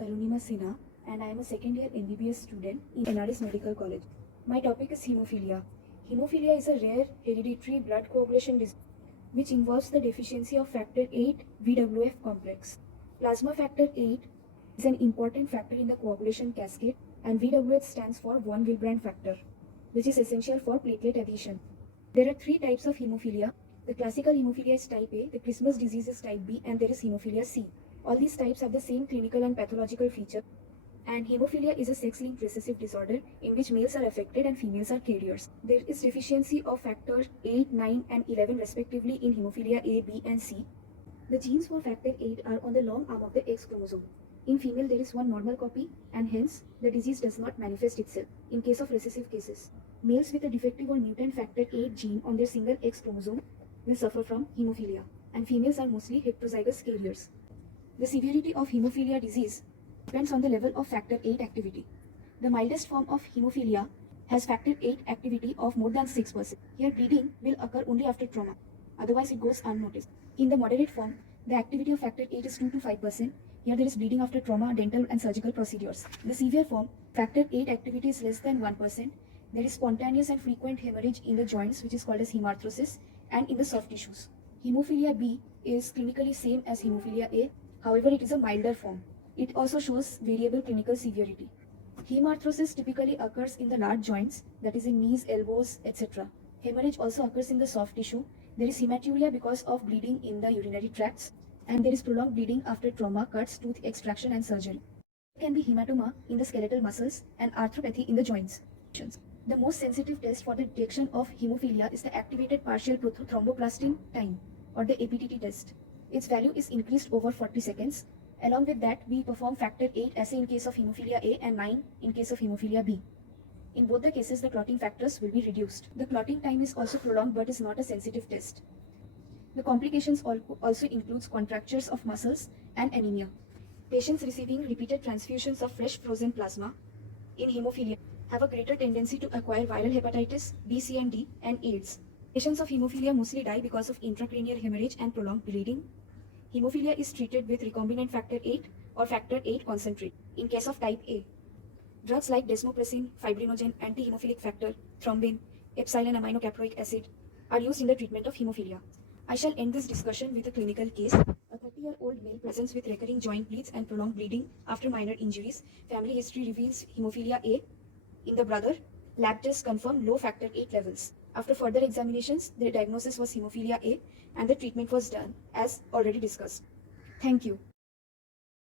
Arunima Sinha and I am a second year MBBS student in NRS Medical College. My topic is hemophilia. Hemophilia is a rare hereditary blood coagulation disease which involves the deficiency of factor 8 VWF complex. Plasma factor 8 is an important factor in the coagulation cascade, and VWF stands for von Willebrand factor, which is essential for platelet adhesion. There are three types of hemophilia. The classical hemophilia is type A, the Christmas disease is type B, and there is hemophilia C. All these types have the same clinical and pathological feature. And hemophilia is a sex-linked recessive disorder in which males are affected and females are carriers. There is deficiency of factors 8, 9, and 11 respectively in hemophilia A, B, and C. The genes for factor 8 are on the long arm of the X chromosome. In female, there is one normal copy, and hence the disease does not manifest itself in case of recessive cases. Males with a defective or mutant factor 8 gene on their single X chromosome will suffer from hemophilia, and females are mostly heterozygous carriers. The severity of hemophilia disease depends on the level of factor 8 activity. The mildest form of hemophilia has factor 8 activity of more than 6%. Here bleeding will occur only after trauma, otherwise it goes unnoticed. In the moderate form, the activity of factor 8 is 2 to 5%. Here there is bleeding after trauma, dental and surgical procedures. The severe form, factor 8 activity is less than 1%. There is spontaneous and frequent hemorrhage in the joints, which is called as hemarthrosis, and in the soft tissues. Hemophilia B is clinically same as hemophilia A, however it is a milder form. It also shows variable clinical severity. Hemarthrosis typically occurs in the large joints, that is in knees, elbows, etc. Hemorrhage also occurs in the soft tissue. There is hematuria because of bleeding in the urinary tracts, and there is prolonged bleeding after trauma, cuts, tooth extraction and surgery. There can be hematoma in the skeletal muscles and arthropathy in the joints. The most sensitive test for the detection of hemophilia is the activated partial thromboplastin time, or the APTT test. Its value is increased over 40 seconds. Along with that, we perform factor 8 assay in case of hemophilia A and 9 in case of hemophilia B. In both the cases, the clotting factors will be reduced. The clotting time is also prolonged but is not a sensitive test. The complications also includes contractures of muscles and anemia. Patients receiving repeated transfusions of fresh frozen plasma in hemophilia have a greater tendency to acquire viral hepatitis B, C, and D, and AIDS. Patients of hemophilia mostly die because of intracranial hemorrhage and prolonged bleeding. Hemophilia is treated with recombinant factor 8 or factor 8 concentrate in case of type A. Drugs like desmopressin, fibrinogen, antihemophilic factor, thrombin, epsilon aminocaproic acid are used in the treatment of hemophilia. I shall end this discussion with a clinical case. A 30-year-old male presents with recurring joint bleeds and prolonged bleeding after minor injuries. Family history reveals hemophilia A in the brother. Lab tests confirm low factor 8 levels. After further examinations, the diagnosis was hemophilia A and the treatment was done as already discussed. Thank you.